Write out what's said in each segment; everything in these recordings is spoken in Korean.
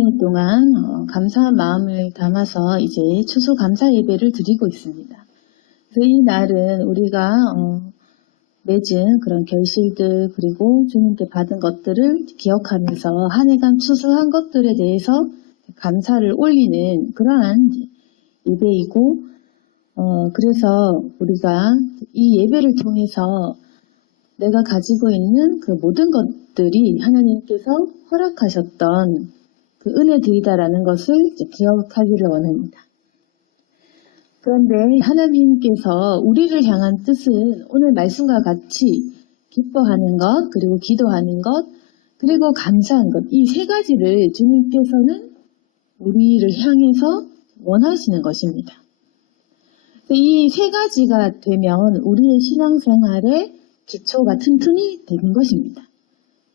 30일 동안 감사한 마음을 담아서 이제 추수감사 예배를 드리고 있습니다. 그래서 이 날은 우리가 맺은 그런 결실들 그리고 주님께 받은 것들을 기억하면서 한 해간 추수한 것들에 대해서 감사를 올리는 그러한 예배이고 그래서 우리가 이 예배를 통해서 내가 가지고 있는 그 모든 것들이 하나님께서 허락하셨던 그 은혜들이다라는 것을 이제 기억하기를 원합니다. 그런데 하나님께서 우리를 향한 뜻은 오늘 말씀과 같이 기뻐하는 것, 그리고 기도하는 것, 그리고 감사한 것, 이 세 가지를 주님께서는 우리를 향해서 원하시는 것입니다. 이 세 가지가 되면 우리의 신앙생활의 기초가 튼튼히 되는 것입니다.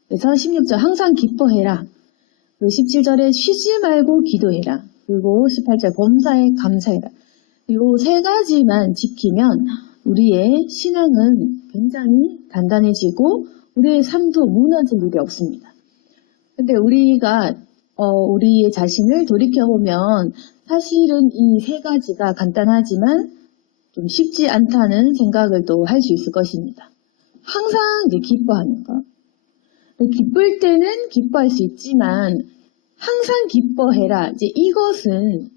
그래서 16절 항상 기뻐해라. 그리고 17절에 쉬지 말고 기도해라. 그리고 18절 범사에 감사해라. 이 세 가지만 지키면 우리의 신앙은 굉장히 단단해지고 우리의 삶도 무너질 일이 없습니다. 근데 우리가 우리의 자신을 돌이켜보면 사실은 이 세 가지가 간단하지만 좀 쉽지 않다는 생각을 또 할 수 있을 것입니다. 항상 이제 기뻐하는 것. 기쁠 때는 기뻐할 수 있지만 항상 기뻐해라. 이제 이것은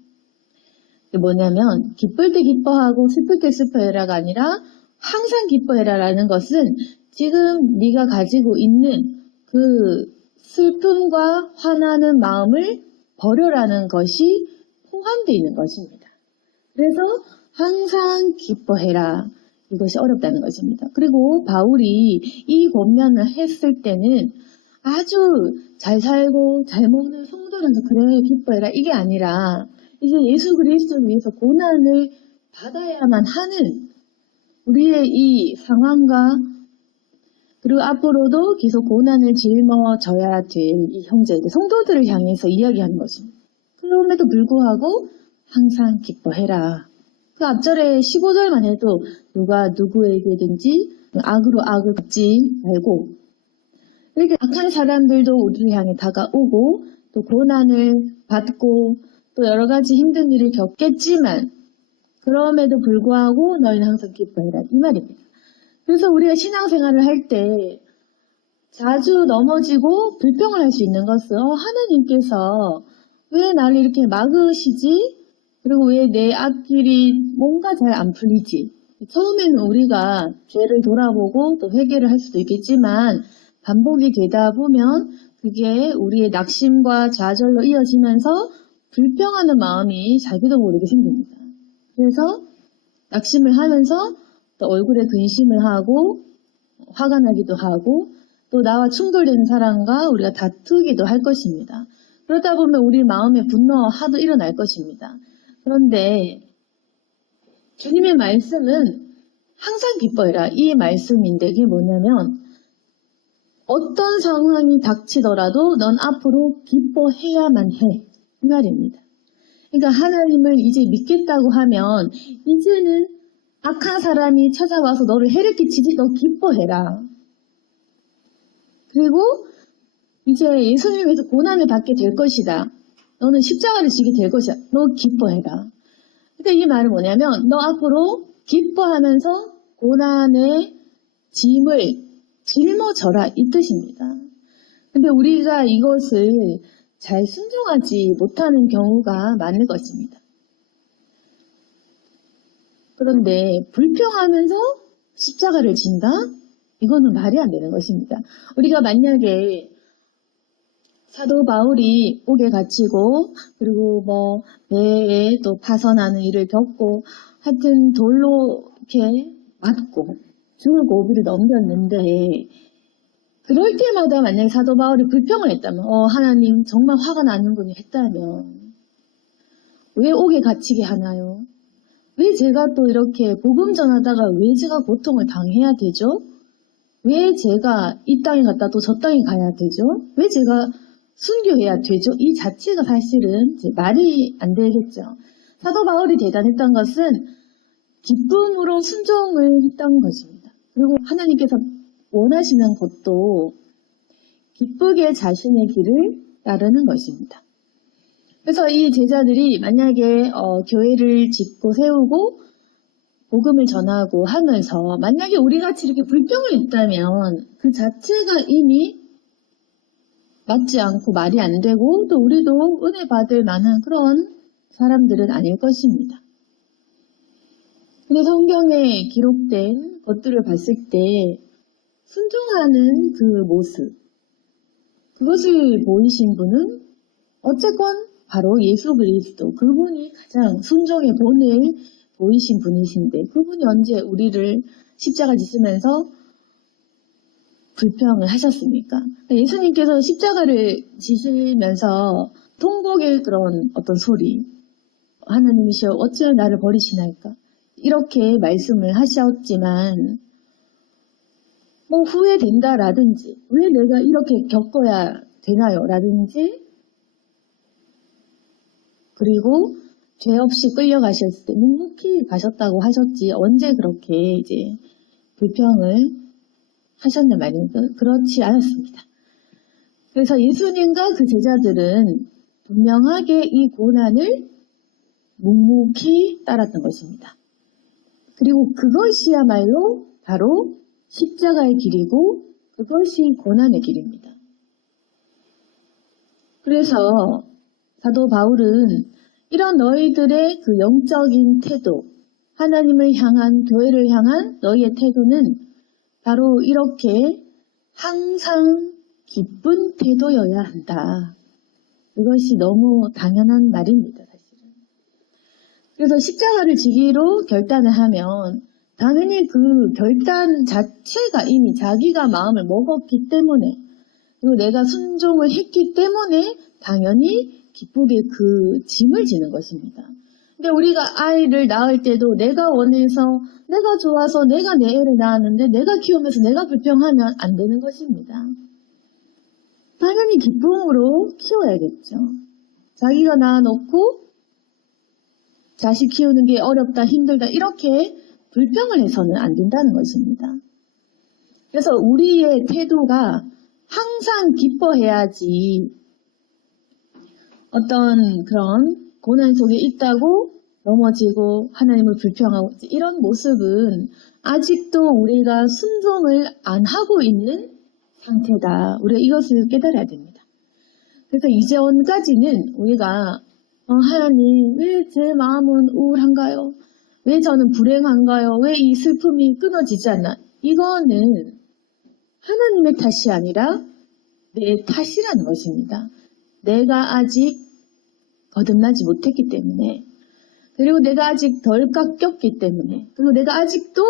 뭐냐면 기쁠 때 기뻐하고 슬플 때 슬퍼해라가 아니라 항상 기뻐해라라는 것은 지금 네가 가지고 있는 그 슬픔과 화나는 마음을 버려라는 것이 포함되어 있는 것입니다. 그래서 항상 기뻐해라. 이것이 어렵다는 것입니다. 그리고 바울이 이 권면을 했을 때는 아주 잘 살고 잘 먹는 성도라서 그래 기뻐해라 이게 아니라 이제 예수 그리스도를 위해서 고난을 받아야만 하는 우리의 이 상황과 그리고 앞으로도 계속 고난을 짊어져야 될 이 형제들, 성도들을 향해서 이야기하는 것입니다. 그럼에도 불구하고 항상 기뻐해라. 그 앞절에 15절만 해도 누가 누구에게든지 악으로 악을 갚지 말고 이렇게 악한 사람들도 우리를 향해 다가오고 또 고난을 받고 또 여러 가지 힘든 일을 겪겠지만 그럼에도 불구하고 너희는 항상 기뻐해라 이 말입니다. 그래서 우리가 신앙생활을 할 때 자주 넘어지고 불평을 할 수 있는 것은 하나님께서 왜 나를 이렇게 막으시지? 그리고 왜 내 앞길이 뭔가 잘 안 풀리지? 처음에는 우리가 죄를 돌아보고 또 회개를 할 수도 있겠지만 반복이 되다 보면 그게 우리의 낙심과 좌절로 이어지면서 불평하는 마음이 자기도 모르게 생깁니다. 그래서 낙심을 하면서 또 얼굴에 근심을 하고 화가 나기도 하고 또 나와 충돌되는 사람과 우리가 다투기도 할 것입니다. 그러다 보면 우리 마음에 분노가 하도 일어날 것입니다. 그런데 주님의 말씀은 항상 기뻐해라 이 말씀인데 그게 뭐냐면 어떤 상황이 닥치더라도 넌 앞으로 기뻐해야만 해 이 말입니다. 그러니까 하나님을 이제 믿겠다고 하면 이제는 악한 사람이 찾아와서 너를 해를 끼치지 너 기뻐해라. 그리고 이제 예수님을 위해서 고난을 받게 될 것이다. 너는 십자가를 지게 될 것이다. 너 기뻐해라. 그러니까 이 말은 뭐냐면 너 앞으로 기뻐하면서 고난의 짐을 짊어져라 이 뜻입니다. 근데 우리가 이것을 잘 순종하지 못하는 경우가 많을 것입니다. 그런데 불평하면서 십자가를 진다? 이거는 말이 안 되는 것입니다. 우리가 만약에 사도 바울이 옥에 갇히고 그리고 뭐 배에 또 파선하는 일을 겪고 하여튼 돌로 이렇게 맞고 죽을 고비를 넘겼는데 그럴 때마다 만약에 사도 바울이 불평을 했다면 하나님 정말 화가 나는군요 했다면 왜 옥에 갇히게 하나요? 왜 제가 또 이렇게 복음 전하다가 왜 제가 고통을 당해야 되죠? 왜 제가 이 땅에 갔다 또 저 땅에 가야 되죠? 왜 제가 순교해야 되죠? 이 자체가 사실은 말이 안 되겠죠. 사도 바울이 대단했던 것은 기쁨으로 순종을 했던 것입니다. 그리고 하나님께서 원하시는 것도 기쁘게 자신의 길을 따르는 것입니다. 그래서 이 제자들이 만약에 교회를 짓고 세우고 복음을 전하고 하면서 만약에 우리같이 이렇게 불평을 했다면 그 자체가 이미 맞지 않고 말이 안 되고 또 우리도 은혜 받을 만한 그런 사람들은 아닐 것입니다. 근데 성경에 기록된 것들을 봤을 때 순종하는 그 모습, 그것을 보이신 분은 어쨌건 바로 예수 그리스도, 그분이 가장 순종의 본을 보이신 분이신데 그분이 언제 우리를 십자가 지시면서 불평을 하셨습니까? 예수님께서 십자가를 지시면서 통곡의 그런 어떤 소리, 하나님이시여 어찌하여 나를 버리시나이까? 이렇게 말씀을 하셨지만 뭐 후회된다라든지 왜 내가 이렇게 겪어야 되나요? 라든지 그리고 죄 없이 끌려가셨을 때 묵묵히 가셨다고 하셨지 언제 그렇게 이제 불평을 하셨냐 말입니까? 그렇지 않았습니다. 그래서 예수님과 그 제자들은 분명하게 이 고난을 묵묵히 따랐던 것입니다. 그리고 그것이야말로 바로 십자가의 길이고 그것이 고난의 길입니다. 그래서 사도 바울은 이런 너희들의 그 영적인 태도, 하나님을 향한, 교회를 향한 너희의 태도는 바로 이렇게 항상 기쁜 태도여야 한다. 이것이 너무 당연한 말입니다, 사실은. 그래서 십자가를 지기로 결단을 하면 당연히 그 결단 자체가 이미 자기가 마음을 먹었기 때문에 그리고 내가 순종을 했기 때문에 당연히 기쁘게 그 짐을 지는 것입니다. 근데 우리가 아이를 낳을 때도 내가 원해서, 내가 좋아서 내가 내 애를 낳았는데 내가 키우면서 내가 불평하면 안 되는 것입니다. 당연히 기쁨으로 키워야겠죠. 자기가 낳아놓고 자식 키우는 게 어렵다, 힘들다 이렇게 불평을 해서는 안 된다는 것입니다. 그래서 우리의 태도가 항상 기뻐해야지 어떤 그런 고난 속에 있다고 넘어지고 하나님을 불평하고 이런 모습은 아직도 우리가 순종을 안 하고 있는 상태다. 우리가 이것을 깨달아야 됩니다. 그래서 이제까지는 우리가 하나님 왜 제 마음은 우울한가요? 왜 저는 불행한가요? 왜 이 슬픔이 끊어지지 않나? 이거는 하나님의 탓이 아니라 내 탓이라는 것입니다. 내가 아직 거듭나지 못했기 때문에 그리고 내가 아직 덜 깎였기 때문에 그리고 내가 아직도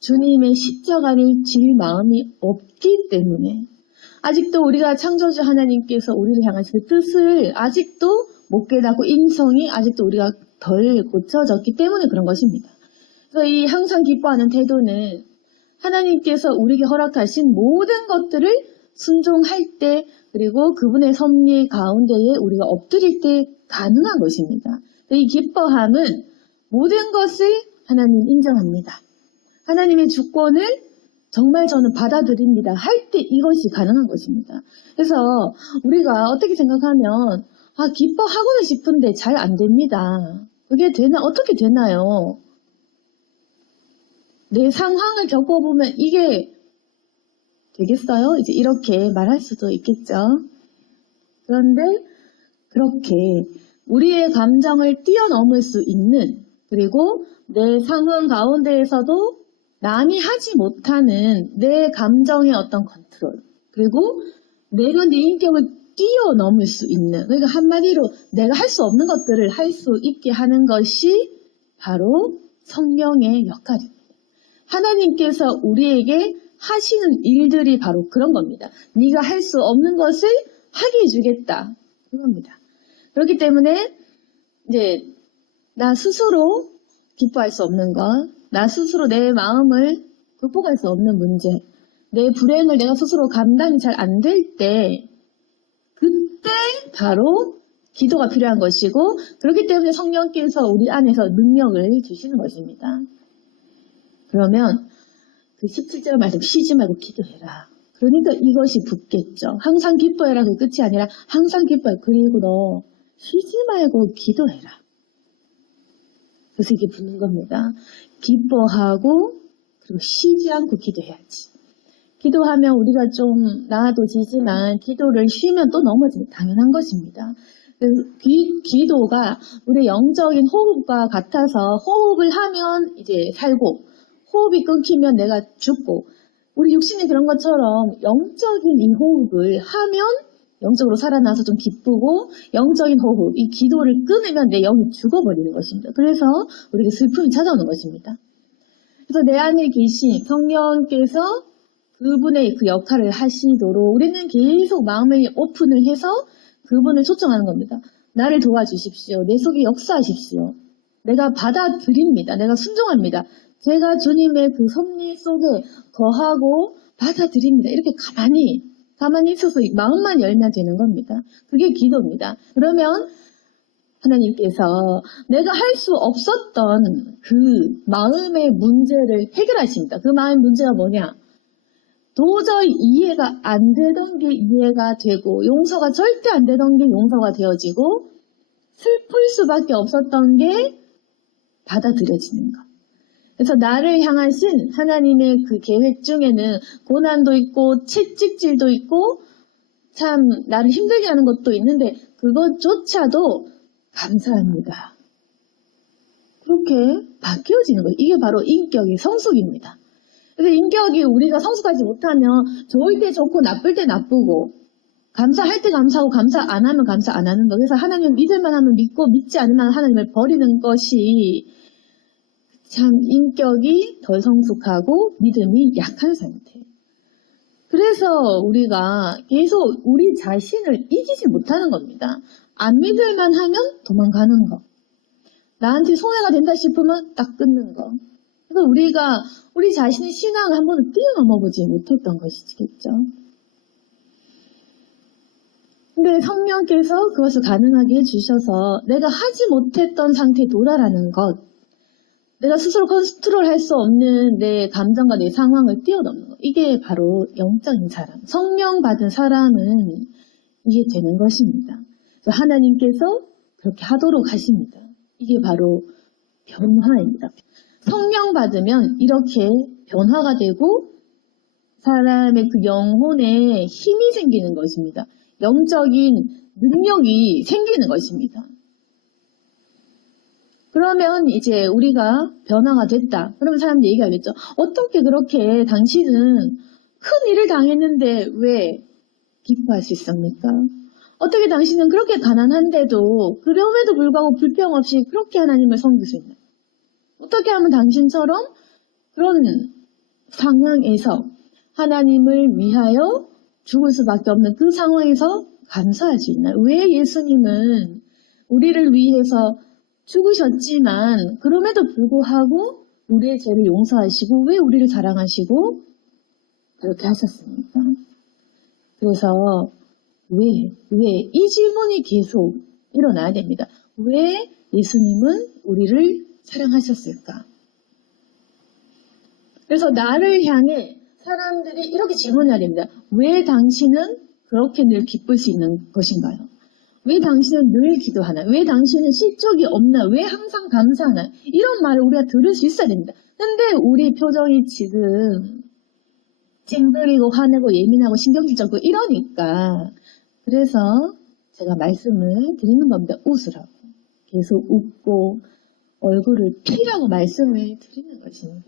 주님의 십자가를 질 마음이 없기 때문에 아직도 우리가 창조주 하나님께서 우리를 향하신 그 뜻을 아직도 못 깨닫고 인성이 아직도 우리가 덜 고쳐졌기 때문에 그런 것입니다. 그래서 이 항상 기뻐하는 태도는 하나님께서 우리에게 허락하신 모든 것들을 순종할 때 그리고 그분의 섭리 가운데에 우리가 엎드릴 때 가능한 것입니다. 이 기뻐함은 모든 것을 하나님 인정합니다. 하나님의 주권을 정말 저는 받아들입니다. 할 때 이것이 가능한 것입니다. 그래서 우리가 어떻게 생각하면 기뻐하고는 싶은데 잘 안 됩니다. 그게 어떻게 되나요? 내 상황을 겪어보면 이게 되겠어요? 이제 이렇게 말할 수도 있겠죠. 그런데 그렇게 우리의 감정을 뛰어넘을 수 있는 그리고 내 상황 가운데에서도 남이 하지 못하는 내 감정의 어떤 컨트롤 그리고 내가 내 인격을 뛰어넘을 수 있는 그러니까 한마디로 내가 할 수 없는 것들을 할 수 있게 하는 것이 바로 성령의 역할입니다. 하나님께서 우리에게 하시는 일들이 바로 그런 겁니다. 네가 할 수 없는 것을 하게 해주겠다. 그겁니다. 그렇기 때문에 이제 나 스스로 기뻐할 수 없는 것, 나 스스로 내 마음을 극복할 수 없는 문제, 내 불행을 내가 스스로 감당이 잘 안 될 때 그때 바로 기도가 필요한 것이고 그렇기 때문에 성령께서 우리 안에서 능력을 주시는 것입니다. 그러면 그 17절 말씀 쉬지 말고 기도해라. 그러니까 이것이 붙겠죠. 항상 기뻐해라 그 끝이 아니라 항상 기뻐해. 그리고 너 쉬지 말고 기도해라. 그래서 이게 붙는 겁니다. 기뻐하고 그리고 쉬지 않고 기도해야지. 기도하면 우리가 좀 나아도지지만 기도를 쉬면 또 넘어지면 당연한 것입니다. 그래서 기도가 우리 영적인 호흡과 같아서 호흡을 하면 이제 살고 호흡이 끊기면 내가 죽고 우리 육신이 그런 것처럼 영적인 이 호흡을 하면 영적으로 살아나서 좀 기쁘고 영적인 호흡, 이 기도를 끊으면 내 영이 죽어버리는 것입니다. 그래서 우리에게 슬픔이 찾아오는 것입니다. 그래서 내 안에 계신 성령께서 그분의 그 역할을 하시도록 우리는 계속 마음을 오픈을 해서 그분을 초청하는 겁니다. 나를 도와주십시오. 내 속에 역사하십시오. 내가 받아들입니다. 내가 순종합니다. 제가 주님의 그 섭리 속에 거하고 받아들입니다. 이렇게 가만히 있어서 마음만 열면 되는 겁니다. 그게 기도입니다. 그러면 하나님께서 내가 할 수 없었던 그 마음의 문제를 해결하십니다. 그 마음의 문제가 뭐냐? 도저히 이해가 안 되던 게 이해가 되고 용서가 절대 안 되던 게 용서가 되어지고 슬플 수밖에 없었던 게 받아들여지는 것. 그래서 나를 향하신 하나님의 그 계획 중에는 고난도 있고 채찍질도 있고 참 나를 힘들게 하는 것도 있는데 그것조차도 감사합니다. 그렇게 바뀌어지는 거예요. 이게 바로 인격의 성숙입니다. 그래서 인격이 우리가 성숙하지 못하면 좋을 때 좋고 나쁠 때 나쁘고 감사할 때 감사하고 감사 안 하면 감사 안 하는 거. 그래서 하나님을 믿을만 하면 믿고 믿지 않으면 하나님을 버리는 것이 참 인격이 덜 성숙하고 믿음이 약한 상태. 그래서 우리가 계속 우리 자신을 이기지 못하는 겁니다. 안 믿을만 하면 도망가는 거. 나한테 손해가 된다 싶으면 딱 끊는 거. 그래서 우리가 우리 자신의 신앙을 한 번도 뛰어넘어 보지 못했던 것이겠죠. 근데 성령께서 그것을 가능하게 해주셔서 내가 하지 못했던 상태에 도달하는 것, 내가 스스로 컨트롤할 수 없는 내 감정과 내 상황을 뛰어넘는 것, 이게 바로 영적인 사람, 성령 받은 사람은 이게 되는 것입니다. 그래서 하나님께서 그렇게 하도록 하십니다. 이게 바로 변화입니다. 성령 받으면 이렇게 변화가 되고 사람의 그 영혼에 힘이 생기는 것입니다. 영적인 능력이 생기는 것입니다. 그러면 이제 우리가 변화가 됐다. 그러면 사람들이 얘기하겠죠. 어떻게 그렇게 당신은 큰 일을 당했는데 왜 기뻐할 수 있습니까? 어떻게 당신은 그렇게 가난한데도 그럼에도 불구하고 불평 없이 그렇게 하나님을 섬길 수 있나요? 어떻게 하면 당신처럼 그런 상황에서 하나님을 위하여 죽을 수밖에 없는 그 상황에서 감사할 수 있나요? 왜 예수님은 우리를 위해서 죽으셨지만 그럼에도 불구하고 우리의 죄를 용서하시고 왜 우리를 사랑하시고 그렇게 하셨습니까? 그래서 왜 이 질문이 계속 일어나야 됩니다. 왜 예수님은 우리를 사랑하셨을까? 그래서 나를 향해 사람들이 이렇게 질문해야 됩니다. 왜 당신은 그렇게 늘 기쁠 수 있는 것인가요? 왜 당신은 늘 기도하나요? 왜 당신은 실족이 없나요? 왜 항상 감사하나요? 이런 말을 우리가 들을 수 있어야 됩니다. 근데 우리 표정이 지금 찡그리고 화내고 예민하고 신경질적고 이러니까 그래서 제가 말씀을 드리는 겁니다. 웃으라고. 계속 웃고 얼굴을 피라고 말씀을 드리는 것입니다.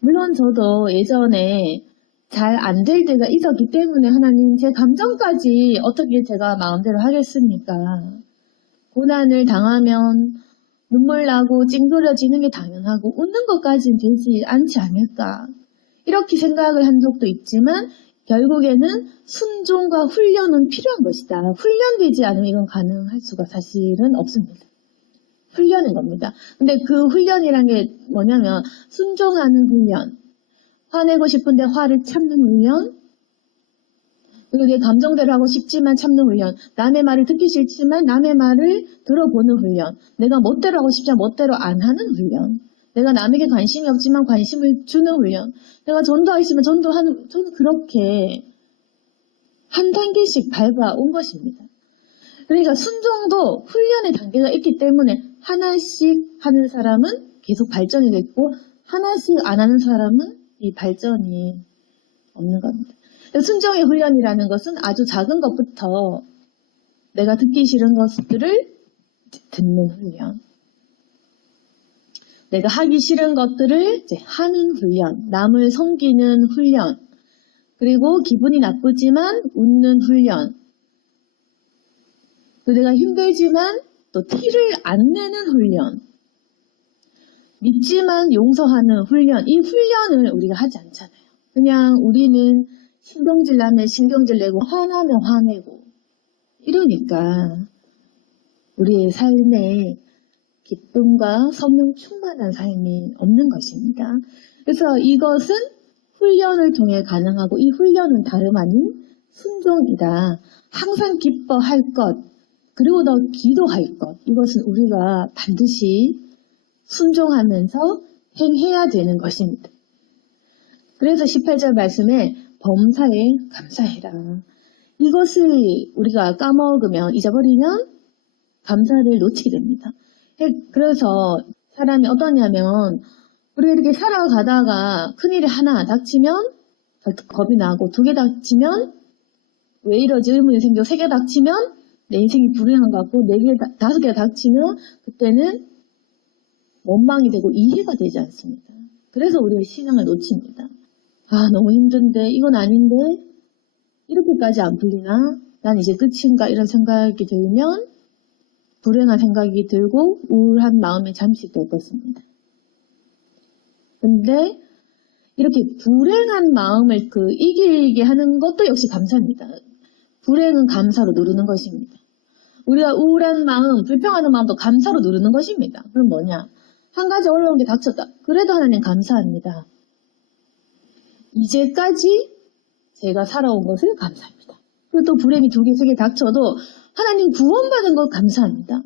물론 저도 예전에 잘 안 될 때가 있었기 때문에 하나님 제 감정까지 어떻게 제가 마음대로 하겠습니까? 고난을 당하면 눈물 나고 찡그려지는 게 당연하고 웃는 것까지는 되지 않지 않을까? 이렇게 생각을 한 적도 있지만 결국에는 순종과 훈련은 필요한 것이다. 훈련되지 않으면 이건 가능할 수가 사실은 없습니다. 훈련인 겁니다. 근데 그 훈련이란 게 뭐냐면 순종하는 훈련, 화내고 싶은데 화를 참는 훈련, 그리고 내 감정대로 하고 싶지만 참는 훈련, 남의 말을 듣기 싫지만 남의 말을 들어보는 훈련, 내가 멋대로 하고 싶지만 멋대로 안 하는 훈련, 내가 남에게 관심이 없지만 관심을 주는 훈련, 내가 전도하고 싶으면 전도하는, 저는 그렇게 한 단계씩 밟아온 것입니다. 그러니까 순종도 훈련의 단계가 있기 때문에 하나씩 하는 사람은 계속 발전이 됐고 하나씩 안 하는 사람은 이 발전이 없는 겁니다. 순종의 훈련이라는 것은 아주 작은 것부터 내가 듣기 싫은 것들을 듣는 훈련, 내가 하기 싫은 것들을 이제 하는 훈련, 남을 섬기는 훈련, 그리고 기분이 나쁘지만 웃는 훈련, 또 내가 힘들지만 또 티를 안 내는 훈련, 믿지만 용서하는 훈련, 이 훈련을 우리가 하지 않잖아요. 그냥 우리는 신경질 나면 신경질 내고 화나면 화내고 이러니까 우리의 삶에 기쁨과 성령 충만한 삶이 없는 것입니다. 그래서 이것은 훈련을 통해 가능하고 이 훈련은 다름 아닌 순종이다. 항상 기뻐할 것, 그리고 더 기도할 것. 이것은 우리가 반드시 순종하면서 행해야 되는 것입니다. 그래서 18절 말씀에 범사에 감사해라. 이것을 우리가 까먹으면 잊어버리면 감사를 놓치게 됩니다. 그래서 사람이 어떠냐면 우리가 이렇게 살아가다가 큰일이 하나 닥치면 겁이 나고 2개 닥치면 왜 이러지 의문이 생겨 3개 닥치면 내 인생이 불행한 것 같고 4개, 5개 닥치면 그때는 원망이 되고 이해가 되지 않습니다. 그래서 우리가 신앙을 놓칩니다. 아 너무 힘든데 이건 아닌데 이렇게까지 안 풀리나? 난 이제 끝인가? 이런 생각이 들면 불행한 생각이 들고 우울한 마음에 잠시 될 것입니다. 근데 이렇게 불행한 마음을 이기게 하는 것도 역시 감사입니다. 불행은 감사로 누르는 것입니다. 우리가 우울한 마음, 불평하는 마음도 감사로 누르는 것입니다. 그럼 뭐냐? 한 가지 어려운 게 닥쳤다. 그래도 하나님 감사합니다. 이제까지 제가 살아온 것을 감사합니다. 그리고 또 불행이 2개, 3개 닥쳐도 하나님 구원받은 것 감사합니다.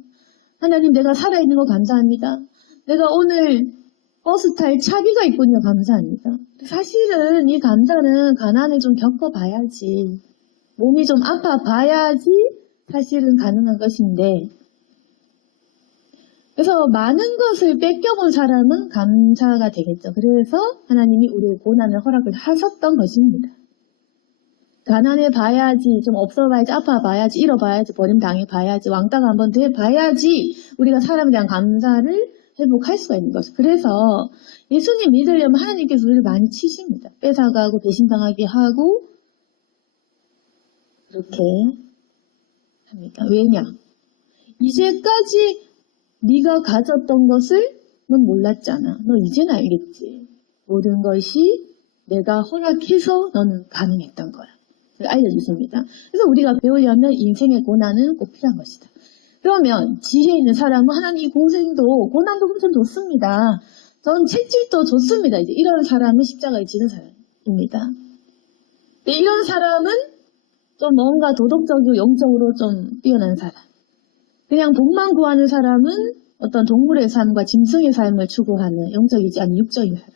하나님 내가 살아있는 거 감사합니다. 내가 오늘 버스 탈 차비가 있군요. 감사합니다. 사실은 이 감사는 가난을 좀 겪어봐야지 몸이 좀 아파봐야지 사실은 가능한 것인데 그래서 많은 것을 뺏겨본 사람은 감사가 되겠죠. 그래서 하나님이 우리의 고난을 허락을 하셨던 것입니다. 가난해 봐야지, 좀 없어 봐야지, 아파 봐야지, 잃어 봐야지, 버림당해 봐야지, 왕따가 한번 돼 봐야지 우리가 사람에 대한 감사를 회복할 수가 있는 것이죠. 그래서 예수님 믿으려면 하나님께서 우리를 많이 치십니다. 뺏어가고 배신당하게 하고 그렇게 합니다. 왜냐? 이제까지 네가 가졌던 것을 넌 몰랐잖아. 너 이제는 알겠지. 모든 것이 내가 허락해서 너는 가능했던 거야. 알려주십니다. 그래서 우리가 배우려면 인생의 고난은 꼭 필요한 것이다. 그러면 지혜 있는 사람은 하나님 이 고난도 엄청 좋습니다. 전 채찍도 좋습니다. 이제 이런 사람은 십자가에 지는 사람입니다. 근데 이런 사람은 좀 뭔가 도덕적이고 영적으로 좀 뛰어난 사람. 그냥 복만 구하는 사람은 어떤 동물의 삶과 짐승의 삶을 추구하는 영적이지 않은 육적인 사람.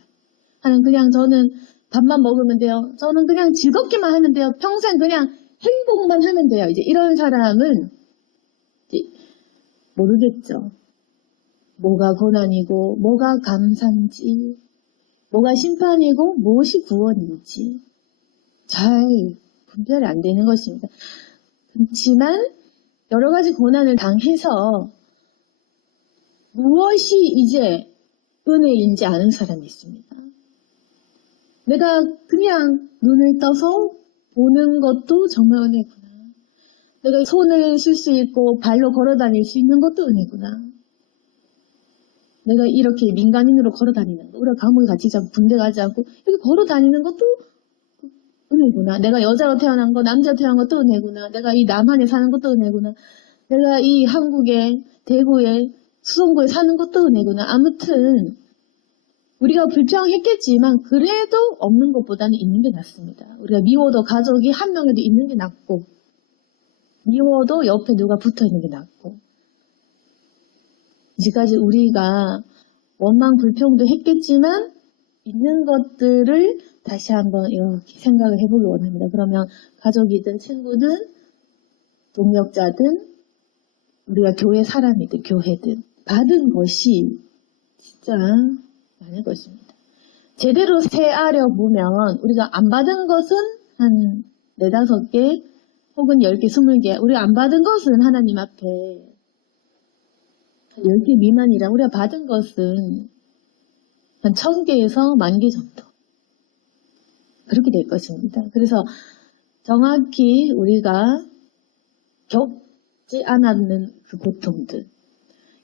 하는 그냥 저는 밥만 먹으면 돼요. 저는 그냥 즐겁게만 하면 돼요. 평생 그냥 행복만 하면 돼요. 이제 이런 사람은 이제 모르겠죠. 뭐가 고난이고 뭐가 감사인지 뭐가 심판이고 무엇이 구원인지 잘 분별이 안 되는 것입니다. 그렇지만 여러 가지 고난을 당해서 무엇이 이제 은혜인지 아는 사람이 있습니다. 내가 그냥 눈을 떠서 보는 것도 정말 은혜구나. 내가 손을 쓸 수 있고 발로 걸어 다닐 수 있는 것도 은혜구나. 내가 이렇게 민간인으로 걸어 다니는 거, 우리가 감옥에 갇히지 않고 군대 가지 않고 이렇게 걸어 다니는 것도 은혜구나. 내가 여자로 태어난 거, 남자로 태어난 것도 은혜구나. 내가 이 남한에 사는 것도 은혜구나. 내가 이 한국에, 대구에, 수성구에 사는 것도 은혜구나. 아무튼 우리가 불평했겠지만 그래도 없는 것보다는 있는 게 낫습니다. 우리가 미워도 가족이 한 명에도 있는 게 낫고 미워도 옆에 누가 붙어 있는 게 낫고 이제까지 우리가 원망 불평도 했겠지만 있는 것들을 다시 한번 이렇게 생각을 해보기 원합니다. 그러면 가족이든 친구든 동력자든 우리가 교회 사람이든 교회든 받은 것이 진짜 많을 것입니다. 제대로 세아려 보면 우리가 안 받은 것은 한 4, 5개 혹은 10개, 20개. 우리가 안 받은 것은 하나님 앞에 10개 미만이라 우리가 받은 것은 한 1000개에서 10,000개 정도. 그렇게 될 것입니다. 그래서 정확히 우리가 겪지 않았는 그 고통들.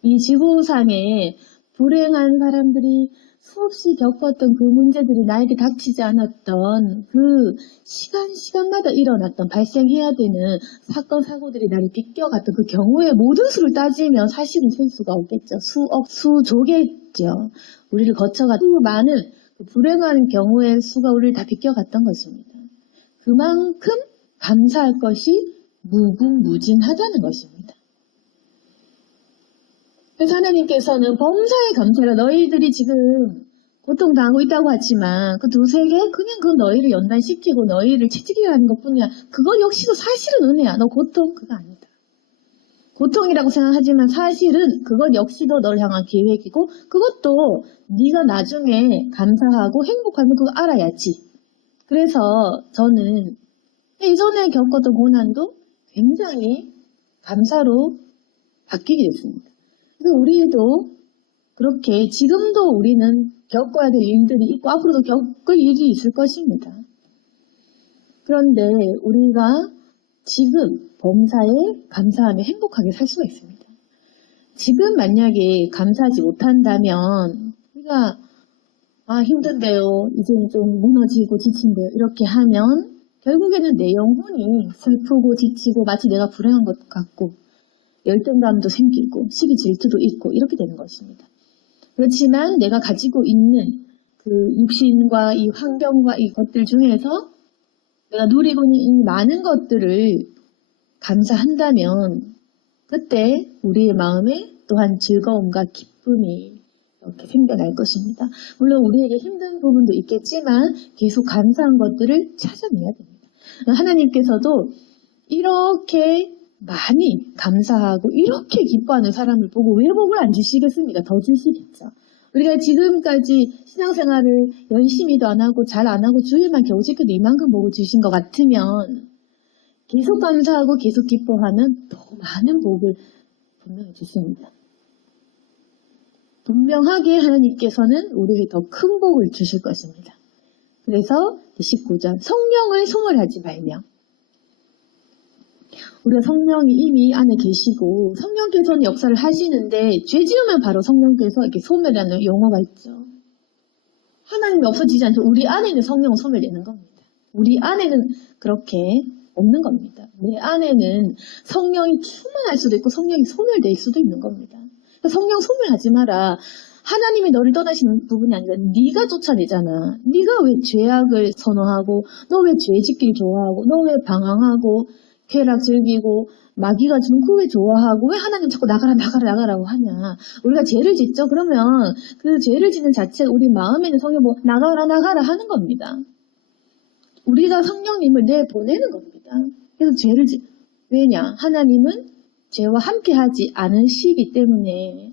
이 지구상에 불행한 사람들이 수없이 겪었던 그 문제들이 나에게 닥치지 않았던 그 시간마다 일어났던 발생해야 되는 사건, 사고들이 나를 비껴갔던 그 경우의 모든 수를 따지면 사실은 셀 수가 없겠죠. 수억, 수조겠죠. 우리를 거쳐간 그 많은 그 불행한 경우의 수가 우리를 다 비껴갔던 것입니다. 그만큼 감사할 것이 무궁무진하다는 것입니다. 그래서 하나님께서는 범사에 감사라. 너희들이 지금 고통당하고 있다고 하지만 그 2, 3개 그냥 그 너희를 연단시키고 너희를 채찍이라 하는 것뿐이야. 그거 역시도 사실은 은혜야. 너 고통 그거 아니다. 고통이라고 생각하지만 사실은 그것 역시도 너를 향한 계획이고 그것도 네가 나중에 감사하고 행복하면 그거 알아야지. 그래서 저는 예전에 겪었던 고난도 굉장히 감사로 바뀌게 됐습니다. 그래서 우리도 그렇게 지금도 우리는 겪어야 될 일들이 있고 앞으로도 겪을 일이 있을 것입니다. 그런데 우리가 지금 범사에 감사하며 행복하게 살 수가 있습니다. 지금 만약에 감사하지 못한다면 우리가 힘든데요. 이제 좀 무너지고 지친데요. 이렇게 하면 결국에는 내 영혼이 슬프고 지치고 마치 내가 불행한 것 같고 열등감도 생기고 시기 질투도 있고 이렇게 되는 것입니다. 그렇지만 내가 가지고 있는 그 육신과 이 환경과 이 것들 중에서 내가 누리고 있는 이 많은 것들을 감사한다면 그때 우리의 마음에 또한 즐거움과 기쁨이 이렇게 생겨날 것입니다. 물론 우리에게 힘든 부분도 있겠지만 계속 감사한 것들을 찾아내야 됩니다. 하나님께서도 이렇게 많이 감사하고 이렇게 기뻐하는 사람을 보고 왜 복을 안 주시겠습니까? 더 주시겠죠. 우리가 지금까지 신앙생활을 열심히도 안 하고 잘 안 하고 주일만 겨우 지켜도 이만큼 복을 주신 것 같으면 계속 감사하고 계속 기뻐하면 더 많은 복을 분명히 주십니다. 분명하게 하나님께서는 우리에게 더 큰 복을 주실 것입니다. 그래서 19절 성령을 소멸하지 말며 우리가 성령이 이미 안에 계시고 성령께서는 역사를 하시는데 죄 지으면 바로 성령께서 이렇게 소멸하는 용어가 있죠. 하나님이 없어지지 않죠. 우리 안에 있는 성령은 소멸되는 겁니다. 우리 안에는 그렇게 없는 겁니다. 내 안에는 성령이 충만할 수도 있고 성령이 소멸될 수도 있는 겁니다. 성령 소멸하지 마라. 하나님이 너를 떠나시는 부분이 아니라 네가 쫓아내잖아. 네가 왜 죄악을 선호하고 너 왜 죄 짓길 좋아하고 너 왜 방황하고 쾌락 즐기고 마귀가 주는 그 왜 좋아하고 왜 하나님 자꾸 나가라고 하냐. 우리가 죄를 짓죠. 그러면 그 죄를 짓는 자체가 우리 마음에 있는 성령 뭐 나가라 하는 겁니다. 우리가 성령님을 내보내는 겁니다. 그래서 왜냐? 하나님은 죄와 함께 하지 않으시기 때문에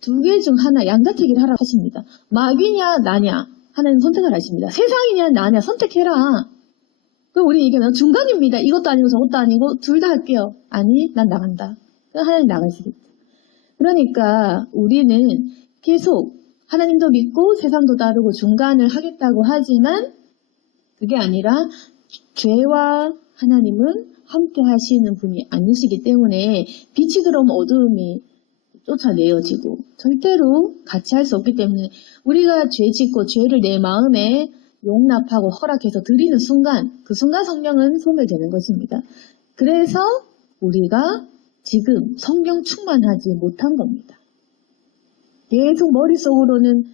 2개 중 하나 양자택일을 하라고 하십니다. 마귀냐 나냐 하나님 선택을 하십니다. 세상이냐 나냐 선택해라. 그럼 우리 얘기하면 중간입니다. 이것도 아니고 저것도 아니고 둘 다 할게요. 아니 난 나간다. 그럼 하나님 나가시겠죠. 그러니까 우리는 계속 하나님도 믿고 세상도 따르고 중간을 하겠다고 하지만 그게 아니라 죄와 하나님은 함께 하시는 분이 아니시기 때문에 빛이 들어오면 어두움이 쫓아내어지고 절대로 같이 할 수 없기 때문에 우리가 죄 짓고 죄를 내 마음에 용납하고 허락해서 드리는 순간 그 순간 성령은 소멸되는 것입니다. 그래서 우리가 지금 성령 충만하지 못한 겁니다. 계속 머릿속으로는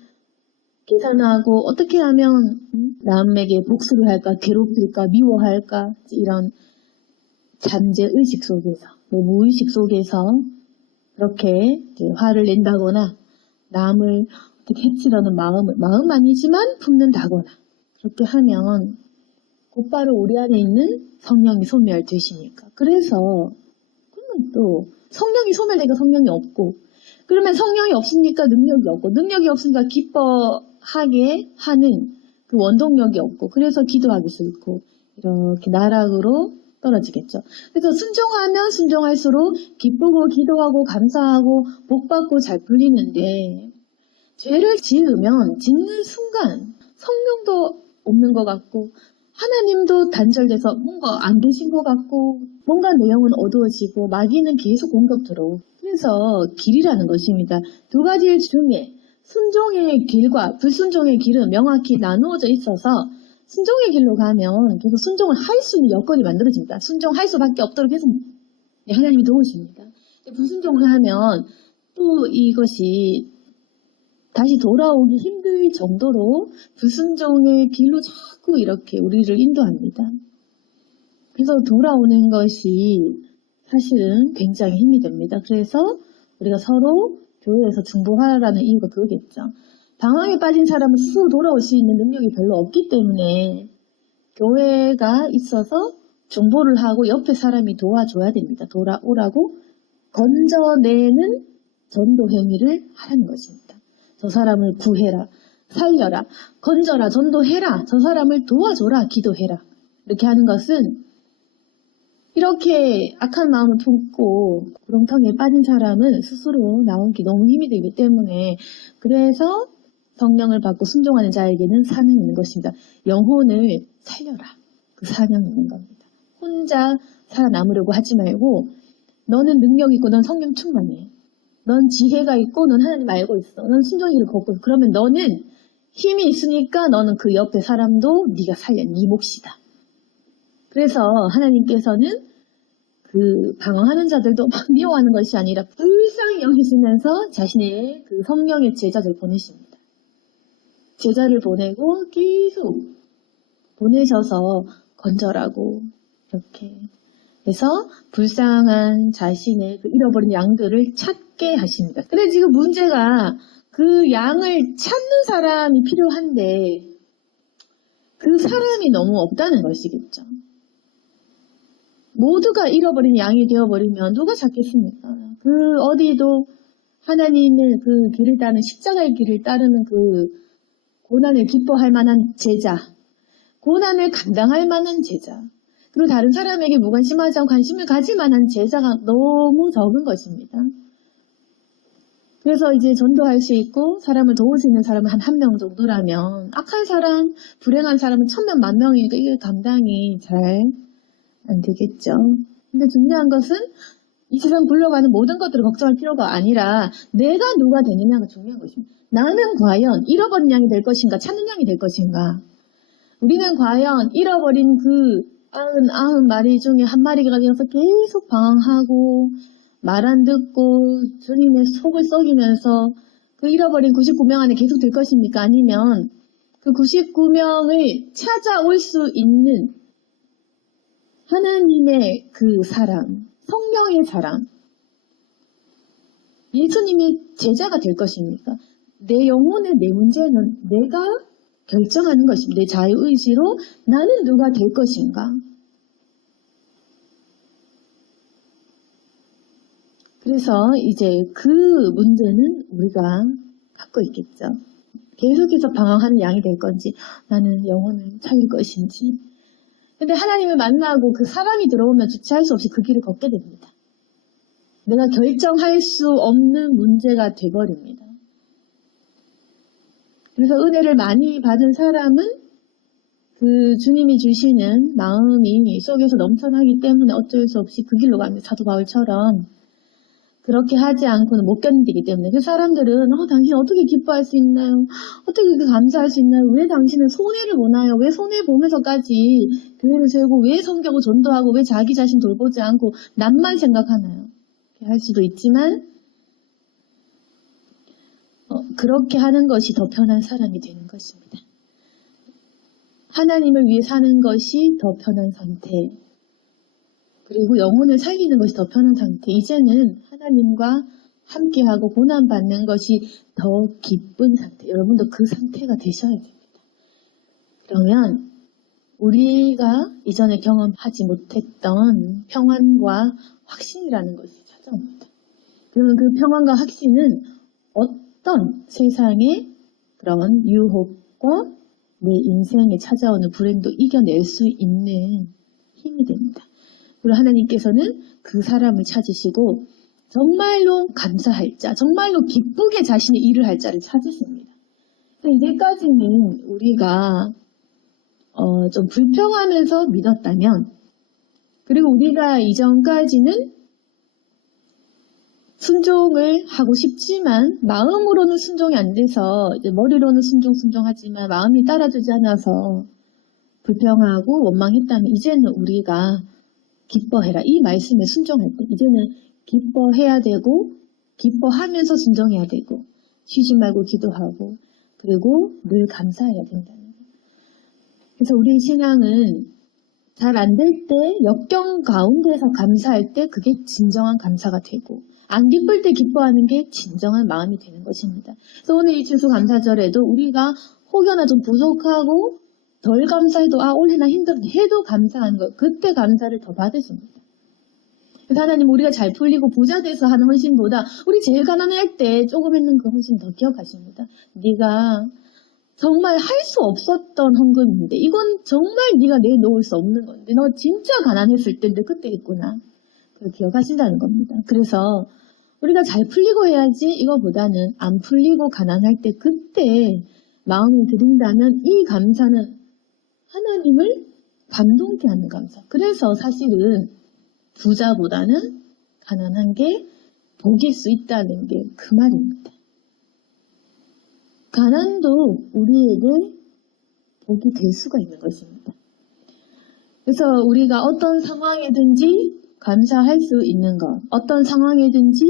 계산하고 어떻게 하면 남에게 복수를 할까 괴롭힐까 미워할까 이런 잠재의식 속에서 무의식 속에서 그렇게 화를 낸다거나 남을 어떻게 해치려는 마음 아니지만 품는다거나 그렇게 하면 곧바로 우리 안에 있는 성령이 소멸되시니까. 그래서 그러면 또 성령이 소멸되니까 성령이 없고, 그러면 성령이 없으니까 능력이 없고, 능력이 없으니까 기뻐하게 하는 그 원동력이 없고, 그래서 기도하기 싫고, 이렇게 나락으로 떨어지겠죠. 그래서 순종하면 순종할수록 기쁘고 기도하고 감사하고 복받고 잘 풀리는데, 죄를 지으면 짓는 순간 성령도 없는 것 같고 하나님도 단절돼서 뭔가 안 되신 것 같고 뭔가 내용은 어두워지고 마귀는 계속 공격 들어오고, 그래서 길이라는 것입니다. 두 가지 중에 순종의 길과 불순종의 길은 명확히 나누어져 있어서 순종의 길로 가면 계속 순종을 할 수 있는 여건이 만들어집니다. 순종할 수밖에 없도록 계속 하나님이 도우십니다. 불순종을 하면 또 이것이 다시 돌아오기 힘들 정도로 불순종의 길로 자꾸 이렇게 우리를 인도합니다. 그래서 돌아오는 것이 사실은 굉장히 힘이 됩니다. 그래서 우리가 서로 교회에서 중보하라는 이유가 그거겠죠. 방황에 빠진 사람은 스스로 돌아올 수 있는 능력이 별로 없기 때문에 교회가 있어서 중보를 하고 옆에 사람이 도와줘야 됩니다. 돌아오라고 건져내는 전도 행위를 하라는 것입니다. 저 사람을 구해라, 살려라, 건져라, 전도해라, 저 사람을 도와줘라, 기도해라. 이렇게 하는 것은 이렇게 악한 마음을 품고 구렁텅이에 빠진 사람은 스스로 나오기 너무 힘이 들기 때문에, 그래서 성령을 받고 순종하는 자에게는 사명이 있는 것입니다. 영혼을 살려라. 그 사명이 있는 겁니다. 혼자 살아남으려고 하지 말고 너는 능력 있고 넌 성령 충만해. 넌 지혜가 있고 넌 하나님 알고 있어. 넌 순종의 길을 걷고 있어. 그러면 너는 힘이 있으니까 너는 그 옆에 사람도 네가 살려. 네 몫이다. 그래서 하나님께서는 그 방황하는 자들도 막 미워하는 것이 아니라 불쌍히 여기시면서 자신의 그 성령의 제자들 보내십니다. 제자를 보내고 계속 보내셔서 건져라고 이렇게 해서 불쌍한 자신의 그 잃어버린 양들을 찾게 하십니다. 근데 지금 문제가 그 양을 찾는 사람이 필요한데 그 사람이 너무 없다는 것이겠죠. 모두가 잃어버린 양이 되어버리면 누가 찾겠습니까? 그 어디도 하나님의 그 길을 따르는 십자가의 길을 따르는 그 고난을 기뻐할 만한 제자, 고난을 감당할 만한 제자, 그리고 다른 사람에게 무관심하지 않고 관심을 가질 만한 제자가 너무 적은 것입니다. 그래서 이제 전도할 수 있고 사람을 도울 수 있는 사람은 한 명 정도라면 악한 사람, 불행한 사람은 1000명, 10,000명이니까 이게 감당이 잘 안 되겠죠. 근데 중요한 것은 이 세상 굴러가는 모든 것들을 걱정할 필요가 아니라 내가 누가 되느냐가 중요한 것입니다. 나는 과연 잃어버린 양이 될 것인가, 찾는 양이 될 것인가. 우리는 과연 잃어버린 그 99마리 중에 한 마리가 되어서 계속 방황하고 말 안 듣고 주님의 속을 썩이면서 그 잃어버린 99명 안에 계속 들 것입니까? 아니면 그 99명을 찾아올 수 있는 하나님의 그 사람, 성령의 사람, 예수님의 제자가 될 것입니까? 내 영혼의 내 문제는 내가 결정하는 것입니다. 내 자유의지로 나는 누가 될 것인가? 그래서 이제 그 문제는 우리가 갖고 있겠죠. 계속해서 방황하는 양이 될 건지, 나는 영혼을 살릴 것인지. 근데 하나님을 만나고 그 사람이 들어오면 주체할 수 없이 그 길을 걷게 됩니다. 내가 결정할 수 없는 문제가 돼버립니다. 그래서 은혜를 많이 받은 사람은 그 주님이 주시는 마음이 속에서 넘쳐나기 때문에 어쩔 수 없이 그 길로 갑니다. 사도 바울처럼. 그렇게 하지 않고는 못 견디기 때문에 그 사람들은 당신 어떻게 기뻐할 수 있나요? 어떻게 그렇게 감사할 수 있나요? 왜 당신은 손해를 보나요? 왜 손해보면서까지 교회를 세우고 왜 섬기고 전도하고 왜 자기 자신 돌보지 않고 남만 생각하나요? 이렇게 할 수도 있지만 그렇게 하는 것이 더 편한 사람이 되는 것입니다. 하나님을 위해 사는 것이 더 편한 상태, 그리고 영혼을 살리는 것이 더 편한 상태, 이제는 하나님과 함께하고 고난받는 것이 더 기쁜 상태, 여러분도 그 상태가 되셔야 됩니다. 그러면 우리가 이전에 경험하지 못했던 평안과 확신이라는 것이 찾아옵니다. 그러면 그 평안과 확신은 어떤 세상의 그런 유혹과 내 인생에 찾아오는 불행도 이겨낼 수 있는 힘이 됩니다. 그리고 하나님께서는 그 사람을 찾으시고 정말로 감사할 자, 정말로 기쁘게 자신의 일을 할 자를 찾으십니다. 이제까지는 우리가 좀 불평하면서 믿었다면, 그리고 우리가 이전까지는 순종을 하고 싶지만 마음으로는 순종이 안 돼서 이제 머리로는 순종하지만 마음이 따라주지 않아서 불평하고 원망했다면, 이제는 우리가 기뻐해라, 이 말씀에 순종할 때 이제는 기뻐해야 되고 기뻐하면서 순종해야 되고 쉬지 말고 기도하고 그리고 늘 감사해야 된다는 거예요. 그래서 우리 신앙은 잘 안 될 때, 역경 가운데서 감사할 때 그게 진정한 감사가 되고, 안 기쁠 때 기뻐하는 게 진정한 마음이 되는 것입니다. 그래서 오늘 이 추수감사절에도 우리가 혹여나 좀 부족하고 덜 감사해도 올해 나 힘들게 해도 감사하는 것, 그때 감사를 더 받으십니다. 그래서 하나님, 우리가 잘 풀리고 부자 돼서 하는 헌신보다 우리 제일 가난할 때 조금 했는 그 헌신 더 기억하십니다. 네가 정말 할 수 없었던 헌금인데 이건 정말 네가 내놓을 수 없는 건데 너 진짜 가난했을 때인데 그때 했구나. 그걸 기억하신다는 겁니다. 그래서 우리가 잘 풀리고 해야지 이거보다는 안 풀리고 가난할 때 그때 마음을 들인다면 이 감사는 하나님을 감동케 하는 감사. 그래서 사실은 부자보다는 가난한 게 복일 수 있다는 게 그 말입니다. 가난도 우리에게 복이 될 수가 있는 것입니다. 그래서 우리가 어떤 상황이든지 감사할 수 있는 것, 어떤 상황이든지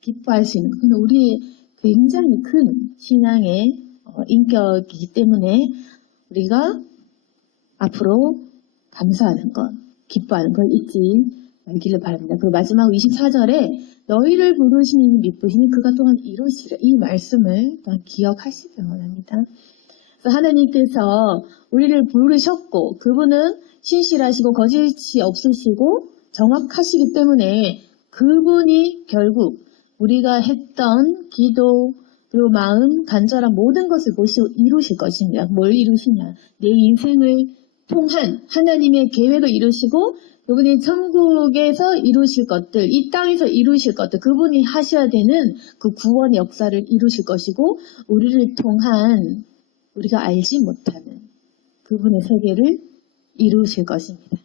기뻐할 수 있는 것, 그건 우리의 굉장히 큰 신앙의 인격이기 때문에 우리가 앞으로 감사하는 것, 기뻐하는 걸 잊지 말기를 바랍니다. 그리고 마지막 24절에 너희를 부르신 이는 미쁘시니 그가 또한 이루시리라, 이 말씀을 또한 기억하시길 원합니다. 그래서 하나님께서 우리를 부르셨고 그분은 신실하시고 거짓이 없으시고 정확하시기 때문에 그분이 결국 우리가 했던 기도 그리고 마음 간절한 모든 것을 보시고 이루실 것입니다. 뭘 이루시냐? 내 인생을 통한 하나님의 계획을 이루시고 그분이 천국에서 이루실 것들, 이 땅에서 이루실 것들, 그분이 하셔야 되는 그 구원의 역사를 이루실 것이고 우리를 통한 우리가 알지 못하는 그분의 세계를 이루실 것입니다.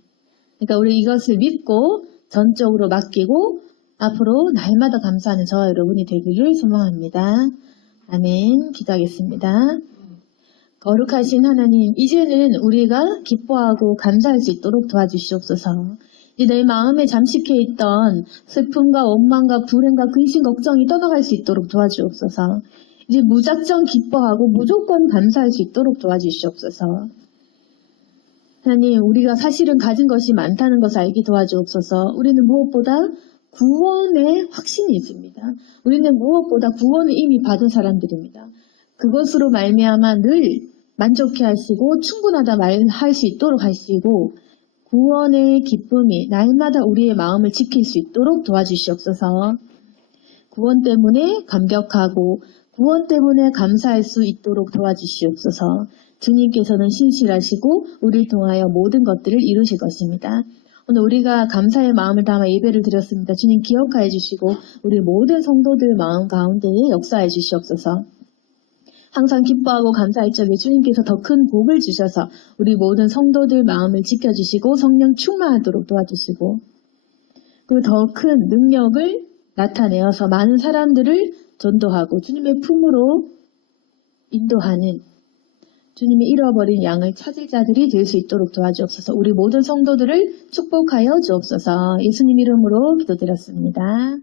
그러니까 우리 이것을 믿고 전적으로 맡기고 앞으로 날마다 감사하는 저와 여러분이 되기를 소망합니다. 아멘. 기도하겠습니다. 거룩하신 하나님, 이제는 우리가 기뻐하고 감사할 수 있도록 도와주시옵소서. 이제 내 마음에 잠식해 있던 슬픔과 원망과 불행과 근심, 걱정이 떠나갈 수 있도록 도와주옵소서. 이제 무작정 기뻐하고 무조건 감사할 수 있도록 도와주시옵소서. 하나님, 우리가 사실은 가진 것이 많다는 것을 알게 도와주옵소서. 우리는 무엇보다 구원의 확신이 있습니다. 우리는 무엇보다 구원을 이미 받은 사람들입니다. 그것으로 말미암아 늘 만족해 하시고 충분하다 말할 수 있도록 하시고 구원의 기쁨이 날마다 우리의 마음을 지킬 수 있도록 도와주시옵소서. 구원 때문에 감격하고 구원 때문에 감사할 수 있도록 도와주시옵소서. 주님께서는 신실하시고 우리를 통하여 모든 것들을 이루실 것입니다. 오늘 우리가 감사의 마음을 담아 예배를 드렸습니다. 주님 기억하여 주시고 우리 모든 성도들 마음 가운데에 역사해 주시옵소서. 항상 기뻐하고 감사할 적에 주님께서 더 큰 복을 주셔서 우리 모든 성도들 마음을 지켜주시고 성령 충만하도록 도와주시고 그리고 더 큰 능력을 나타내어서 많은 사람들을 전도하고 주님의 품으로 인도하는 주님이 잃어버린 양을 찾을 자들이 될 수 있도록 도와주옵소서. 우리 모든 성도들을 축복하여 주옵소서. 예수님 이름으로 기도드렸습니다.